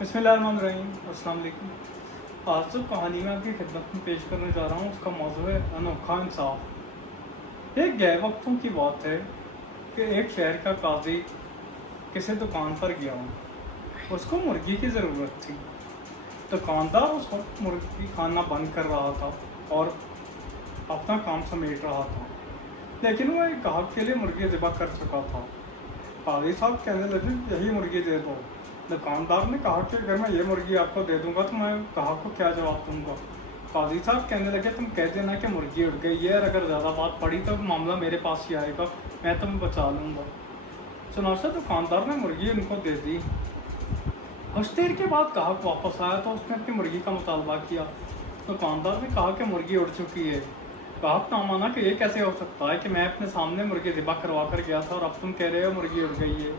बिस्मिल्लाहिर्रहमानिर्रहीम। अस्सलाम वालेकुम। आज जो कहानी मैं आपकी खिदमत में पेश करने जा रहा हूँ उसका मौजू है अनोखा इंसाफ। एक गए वक्तों की बात है कि एक शहर का काजी किसी दुकान पर गया। उसको मुर्गी की ज़रूरत थी। दुकानदार उस वक्त मुर्गी खाना बंद कर रहा था और अपना काम समेट रहा था, लेकिन वो एक ग्राहक के लिए मुर्गी ज़िबा कर चुका था। काजी साहब कहने लगे, यही मुर्गी दे दो। दुकानदार ने कहा कि अगर मैं ये मुर्गी आपको दे दूंगा तो मैं ग्राहक को क्या जवाब दूंगा। काजी साहब कहने लगे, तुम कह देना कि मुर्गी उड़ गई है, और अगर ज़्यादा बात पड़ी तो मामला मेरे पास ही आएगा, मैं तुम्हें बचा लूँगा। चुनांचे दुकानदार ने मुर्गी उनको दे दी। कुछ देर के बाद ग्राहक वापस आया तो उसने अपनी मुर्गी का मुतालबा किया। दुकानदार ने कहा कि मुर्गी उड़ चुकी है। ग्राहक ना माना कि ये कैसे हो सकता है कि मैं अपने सामने मुर्गी ज़िबा करवा कर गया था और अब तुम कह रहे हो मुर्गी उड़ गई है।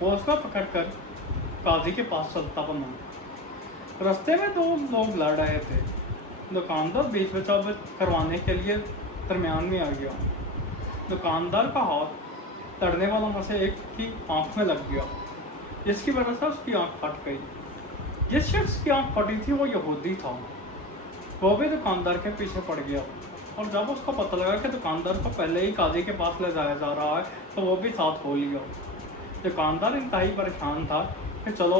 वो उसका पकड़ कर काजी के पास चलता बना। रास्ते में दो लोग लड़ रहे थे। दुकानदार बीच बचाव करवाने के लिए दरमियान में आ गया। दुकानदार का हाथ लड़ने वालों में से एक की आंख में लग गया, जिसकी वजह से उसकी आंख फट गई। जिस शख्स की आंख फटी थी वो यहूदी था। वो भी दुकानदार के पीछे पड़ गया, और जब उसको पता लगा कि दुकानदार को पहले ही काजी के पास ले जाया जा रहा है तो वो भी साथ हो लिया। दुकानदार इंतहाई परेशान था कि चलो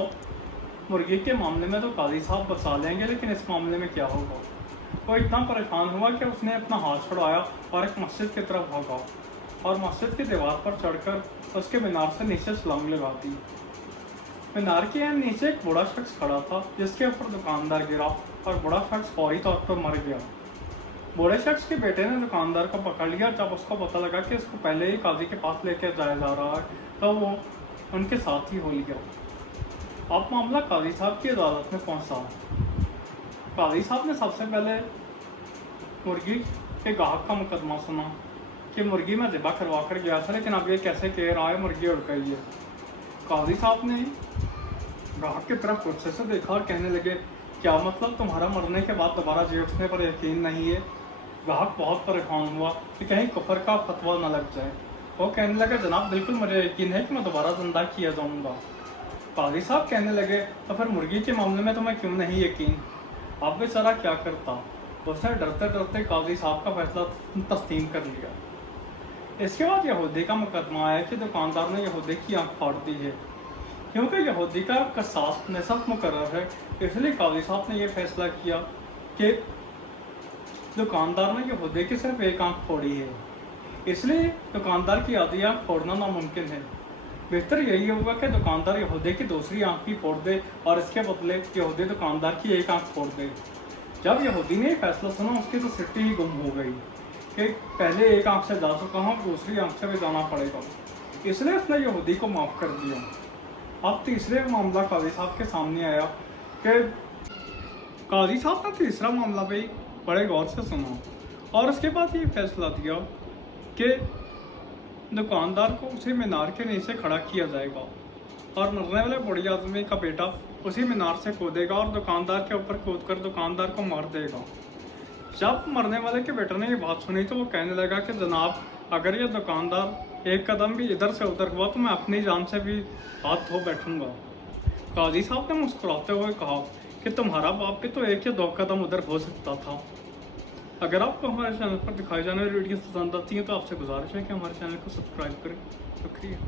मुर्गी के मामले में तो काजी साहब बचा लेंगे, लेकिन इस मामले में क्या होगा। वो इतना परेशान हुआ कि उसने अपना हाथ छुड़ाया और एक मस्जिद की तरफ भागा और मस्जिद की दीवार पर चढ़कर उसके मीनार से नीचे छलांग लगा दी। मीनार के नीचे एक बूढ़ा शख्स खड़ा था, जिसके ऊपर दुकानदार गिरा और बूढ़ा शख्स फौरी तौर पर मर गया। बूढ़े शख्स के बेटे ने दुकानदार को पकड़ लिया। जब उसको पता लगा कि उसको पहले ही काजी के पास लेकर जाया जा रहा है तो वो उनके साथ ही हो लिया। अब मामला काजी साहब की अदालत में पहुंचा। काजी साहब ने सबसे पहले मुर्गी के ग्राहक का मुकदमा सुना कि मुर्गी में ज़िबा करवा कर गया था, लेकिन अब ये कैसे कह रहा है मुर्गी उड़ गई है। काजी साहब ने ग्राहक की तरफ गुस्से से देखा और कहने लगे, क्या मतलब, तुम्हारा मरने के बाद दोबारा जी उठने पर यकीन नहीं है। ग्राहक बहुत परेशान हुआ कि कहीं कुफर का फतवा न लग जाए। वो कहने लगा, जनाब बिल्कुल मुझे यकीन है कि मैं दोबारा जिंदा किया जाऊंगा। काजी साहब कहने लगे, तो फिर मुर्गी के मामले में तुम्हें क्यों नहीं यकीन। अब बेचारा क्या करता। उसने डरते डरते काजी साहब का फैसला तस्लीम कर लिया। इसके बाद यहूदी का मुकदमा आया कि दुकानदार ने यहूदी की आंख फाड़ दी है। क्योंकि यहूदी का कसास निसफ मुकर्रर है, इसलिए काजी साहब ने यह फैसला किया कि दुकानदार ने यहूदी की सिर्फ एक आंख फोड़ी है, इसलिए दुकानदार की आधी आंख फोड़ना नामुमकिन है। बेहतर यही होगा कि दुकानदार यहूदी की दूसरी आंख भी फोड़ दे और इसके बदले यहूदी दुकानदार की एक आंख फोड़ दे। जब यहूदी ने फैसला सुना, उसकी तो सिट्टी ही गुम हो गई कि पहले एक आंख से जा चुका हूँ, दूसरी आंख से भी जाना पड़ेगा। इसलिए उसने यहूदी को माफ़ कर दिया। अब तीसरे मामला काजी साहब के सामने आया कि काजी साहब ने तीसरा मामला भी बड़े गौर से सुना और उसके बाद ये फैसला दिया कि दुकानदार को उसी मीनार के नीचे खड़ा किया जाएगा और मरने वाले बूढ़े आदमी का बेटा उसी मीनार से कूदेगा और दुकानदार के ऊपर कूदकर दुकानदार को मार देगा। जब मरने वाले के बेटे ने ये बात सुनी तो वो कहने लगा कि जनाब, अगर ये दुकानदार एक कदम भी इधर से उधर हुआ तो मैं अपनी जान से भी हाथ धो बैठूंगा। काजी साहब ने मुस्कुराते हुए कहा कि तुम्हारा बाप भी तो एक या दो कदम उधर हो सकता था। अगर आपको हमारे चैनल पर दिखाई जाने वाली वीडियोस पसंद आती हैं तो आपसे गुजारिश है कि हमारे चैनल को सब्सक्राइब करें। शुक्रिया।